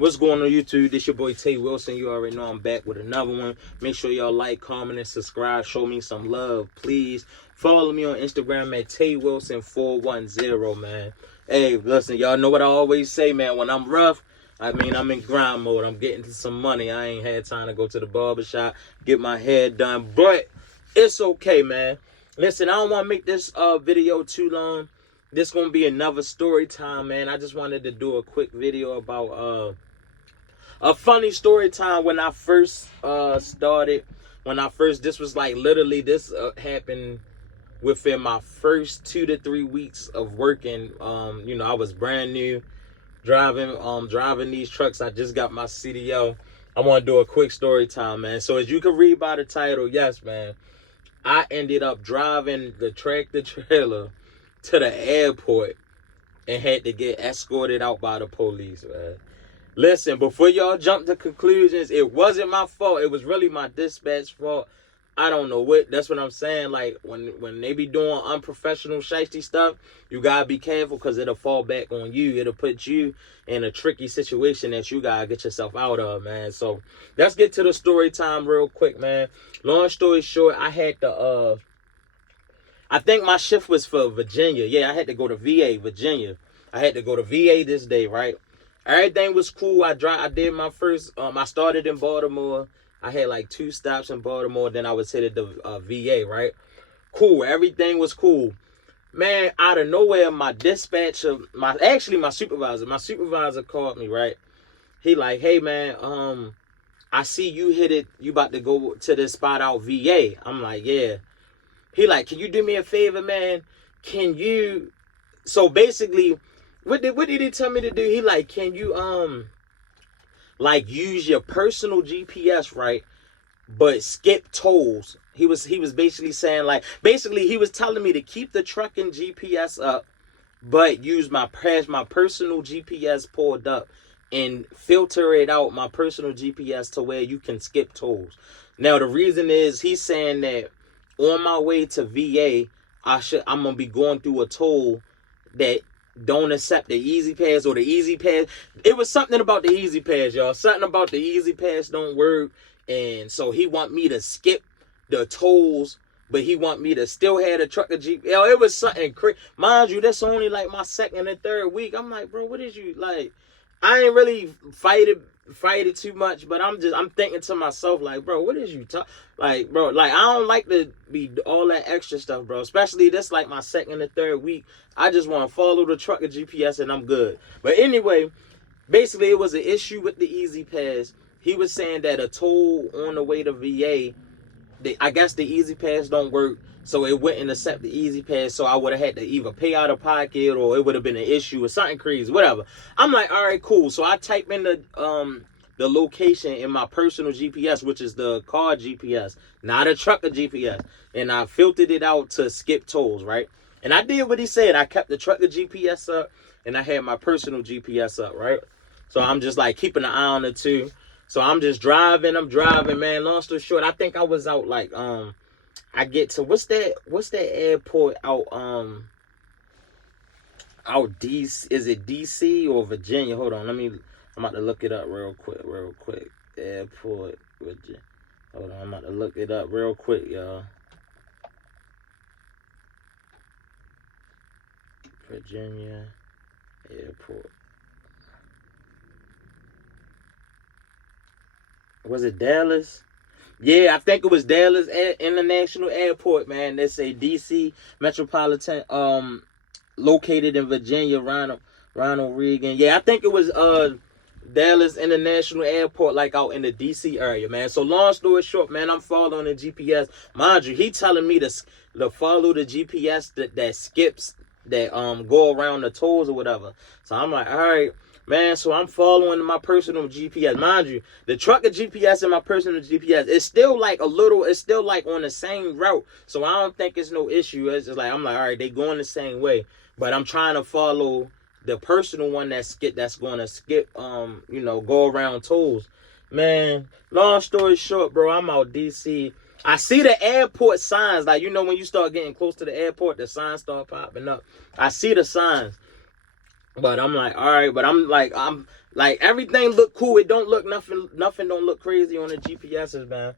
What's going on YouTube? This your boy Taé Wilson. You already know I'm back with another one. Make sure y'all like, comment, and subscribe. Show me some love, please. Follow me on Instagram at Taé Wilson 410, man. Hey, listen, y'all know what I always say, man. When I'm rough, I mean, I'm in grind mode. I'm getting to some money. I ain't had time to go to the barbershop, get my hair done, but it's okay, man. Listen, I don't want to make this video too long. This gonna be another story time, man. I just wanted to do a quick video about a funny story time when I first started. This was like literally this happened within my first 2 to 3 weeks of working. You know, I was brand new driving these trucks. I just got my CDL. I want to do a quick story time, man. So as you can read by the title, yes, man, I ended up driving the tractor trailer to the airport and had to get escorted out by the police, man. Listen, before y'all jump to conclusions, it wasn't my fault. It was really my dispatch fault. I don't know what. That's what I'm saying. Like, when they be doing unprofessional shiesty stuff, you gotta be careful because it'll fall back on you. It'll put you in a tricky situation that you gotta get yourself out of, man. So let's get to the story time real quick, man. Long story short, I had to I think my shift was for Virginia. Yeah, I had to go to VA, Virginia. I had to go to VA this day, right? Everything was cool. I did my first, I started in Baltimore. I had like 2 stops in Baltimore. Then I was headed to VA, right? Cool. Everything was cool. Man, out of nowhere, my dispatcher, my supervisor called me, right? He like, hey, man, I see you about to go to this spot out VA. I'm like, yeah. He like, can you do me a favor, man? Can you, so basically, what did he tell me to do? He like, can you like use your personal GPS, right? But skip tolls. He was basically saying, like, he was telling me to keep the trucking GPS up, but use my personal GPS pulled up and filter it out, my personal GPS, to where you can skip tolls. Now the reason is he's saying that on my way to VA, I'm gonna be going through a toll that don't accept the Easy Pass, or the Easy Pass. It was something about the Easy Pass, y'all. Something about the Easy Pass don't work. And so he want me to skip the tolls, but he want me to still have the trucker Jeep. Yo, it was something crazy. Mind you, that's only like my 2nd and 3rd week. I'm like, bro, what is you like? I ain't really fight it too much, but I'm thinking to myself, like, bro, what is you like, bro, like, I don't like to be all that extra stuff, bro. Especially this like my 2nd and 3rd week. I just want to follow the trucker GPS and I'm good. But anyway, basically it was an issue with the Easy Pass. He was saying that a toll on the way to VA, I guess the Easy Pass don't work, so it wouldn't accept the Easy Pass. So I would have had to either pay out of pocket, or it would have been an issue or something crazy, whatever. I'm like, all right, cool. So I type in the location in my personal GPS, which is the car GPS, not a trucker GPS, and I filtered it out to skip tolls, right? And I did what he said. I kept the trucker GPS up, and I had my personal GPS up, right? So I'm just like keeping an eye on the two. So I'm just driving. I'm driving, man. Long story short, I think I was out like I get to what's that airport out DC? Is it DC or Virginia? Hold on, I'm about to look it up real quick. Airport, Virginia. Hold on, I'm about to look it up real quick, y'all. Virginia Airport. Was it Dallas? Yeah, I think it was Dallas International Airport, man. They say DC Metropolitan, located in Virginia, Ronald Reagan. Yeah, I think it was Dallas International Airport, like out in the DC area, man. So long story short, man, I'm following the GPS. Mind you, he telling me to follow the GPS that skips, that go around the tolls or whatever. So I'm like, all right, man. So I'm following my personal GPS. Mind you, the trucker GPS and my personal GPS, it's still like on the same route. So I don't think it's no issue. It's just like, I'm like, all right, they going the same way, but I'm trying to follow the personal one that's going to skip, you know, go around tolls. Man, long story short, bro, I'm out DC. I see the airport signs. Like, you know, when you start getting close to the airport, the signs start popping up. I see the signs. But I'm like, all right, but I'm like everything look cool. It don't look nothing don't look crazy on the GPSs, man.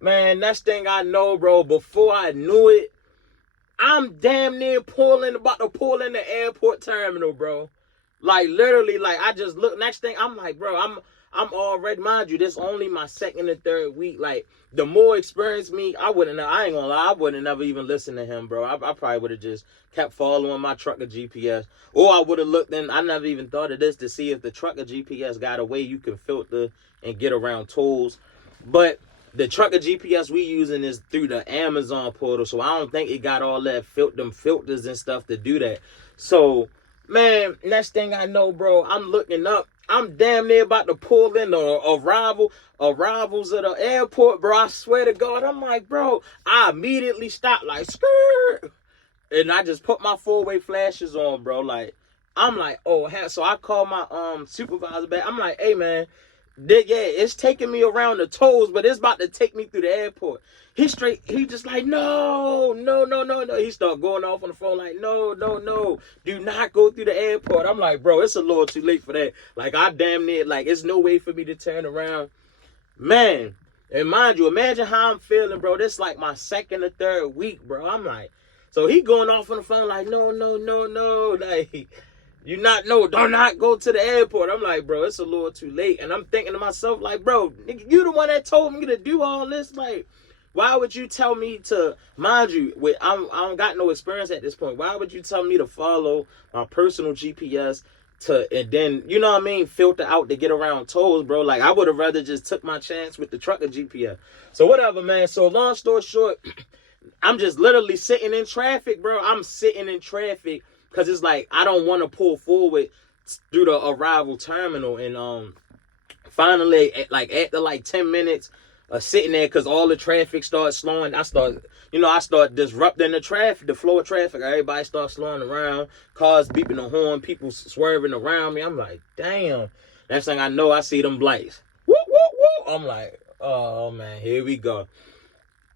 Man, next thing I know, bro, before I knew it, I'm damn near about to pull in the airport terminal, bro. Like literally, like I just look. Next thing, I'm like, bro, I'm already, mind you, this only my second and third week. Like the more experienced me, I ain't gonna lie, I wouldn't never even listen to him, bro. I probably would have just kept following my trucker GPS, or I would have looked in. I never even thought of this to see if the trucker GPS got a way you can filter and get around tolls, but the trucker GPS we using is through the Amazon portal, so I don't think it got all that them filters and stuff to do that. So, man, next thing I know, bro, I'm looking up. I'm damn near about to pull in the arrivals at the airport, bro. I swear to God, I'm like, bro, I immediately stopped, like, skirt, and I just put my four-way flashes on, bro. Like, I'm like, oh, so I call my supervisor back. I'm like, hey, man. Yeah, it's taking me around the toes, but it's about to take me through the airport. He just like, no. He start going off on the phone like, no. Do not go through the airport. I'm like, bro, it's a little too late for that. Like, I damn near, like, it's no way for me to turn around. Man, and mind you, imagine how I'm feeling, bro. This like my second or third week, bro. I'm like, so he going off on the phone like, no. Like, do not go to the airport. I'm like, bro, it's a little too late. And I'm thinking to myself, like, bro, nigga, you the one that told me to do all this. Like, why would you tell me to, mind you, I don't got no experience at this point. Why would you tell me to follow my personal GPS and then, you know what I mean, filter out to get around tolls, bro? Like, I would have rather just took my chance with the trucker GPS. So whatever, man. So long story short, I'm just literally sitting in traffic, bro. I'm sitting in traffic because it's like I don't want to pull forward through the arrival terminal. And finally, after like 10 minutes of sitting there, because all the traffic starts slowing, I start disrupting the traffic, the flow of traffic. Everybody starts slowing around, cars beeping the horn, people swerving around me. I'm like, damn. Next thing I know, I see them lights. Whoop, whoop, whoop. I'm like, oh, man, here we go.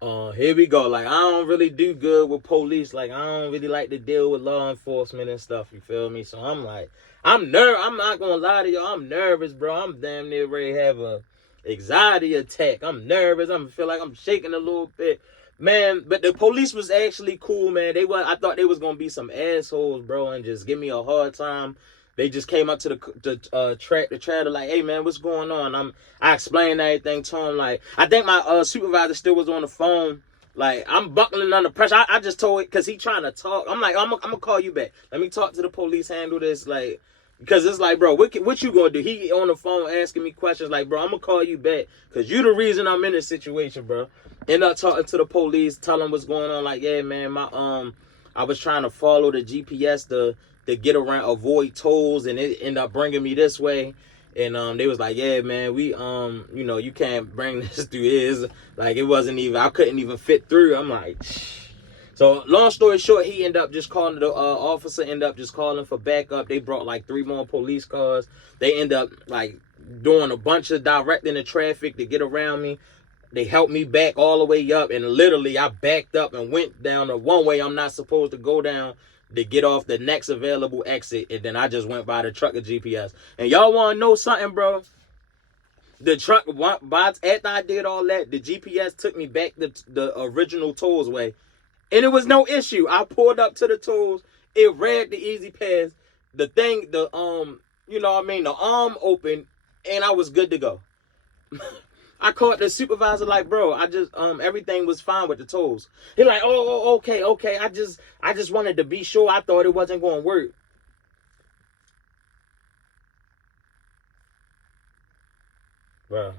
Like, I don't really do good with police. Like, I don't really like to deal with law enforcement and stuff. You feel me? So I'm like, I'm not gonna lie to y'all. I'm nervous, bro. I'm damn near ready to have a anxiety attack. I'm nervous. I feel like I'm shaking a little bit, man. But the police was actually cool, man. I thought they was gonna be some assholes, bro, and just give me a hard time. They just came up to the trailer like, hey, man, what's going on? I explained everything to him. Like, I think my supervisor still was on the phone. Like, I'm buckling under pressure. I just told it because he trying to talk. I'm like, I'm going to call you back. Let me talk to the police, handle this. Like, because it's like, bro, what you going to do? He on the phone asking me questions like, bro, I'm going to call you back because you the reason I'm in this situation, bro. End up talking to the police, tell them what's going on. Like, yeah, man, I was trying to follow the GPS to get around, avoid tolls, and it ended up bringing me this way. And they was like, yeah, man, we you can't bring this through here. Like, it wasn't even, I couldn't even fit through. I'm like, shh. So long story short, he ended up just calling, the officer ended up just calling for backup. They brought like 3 more police cars. They end up like doing a bunch of directing the traffic to get around me. They helped me back all the way up, and literally I backed up and went down the one way I'm not supposed to go down to get off the next available exit, and then I just went by the trucker GPS. And y'all want to know something, bro? The truck, after I did all that, the GPS took me back to the original tolls way, and it was no issue. I pulled up to the tolls, it read the easy pass, the thing, the you know what I mean, the arm opened, and I was good to go. I called the supervisor like, bro, I just everything was fine with the tolls. He like, oh, okay. I just wanted to be sure. I thought it wasn't going to work. Bro.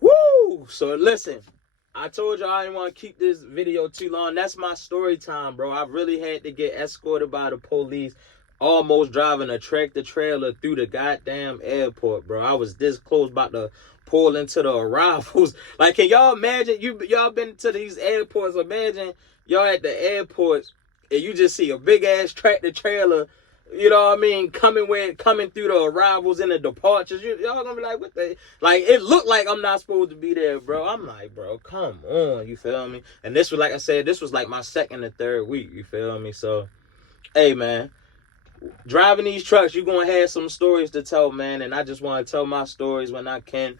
Woo! So listen, I told y'all I didn't want to keep this video too long. That's my story time, bro. I really had to get escorted by the police, almost driving a tractor trailer through the goddamn airport, bro. I was this close about to pull into the arrivals. Like, can y'all imagine? Y'all been to these airports? Imagine y'all at the airports and you just see a big ass tractor trailer, you know what I mean, coming through the arrivals and the departures. Y'all gonna be like, what the? Like, it looked like I'm not supposed to be there, bro. I'm like, bro, come on, you feel me? And this was, like I said, this was like my second or third week, you feel me? So, hey, man, driving these trucks, you're going to have some stories to tell, man. And I just want to tell my stories when I can.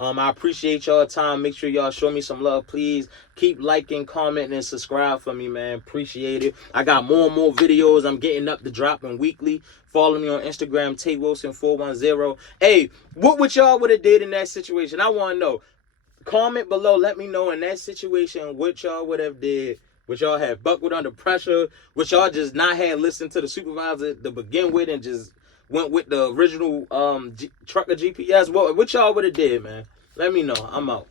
I appreciate y'all time. Make sure y'all show me some love, please. Keep liking, commenting, and subscribe for me, man. Appreciate it. I got more and more videos I'm getting up to dropping weekly. Follow me on Instagram, Taé Wilson 410. Hey, what would y'all would have did in that situation? I want to know. Comment below. Let me know in that situation what y'all would have did. Would y'all have buckled under pressure? Would y'all just not have listened to the supervisor to begin with and just went with the original trucker GPS? What y'all would have did, man? Let me know. I'm out.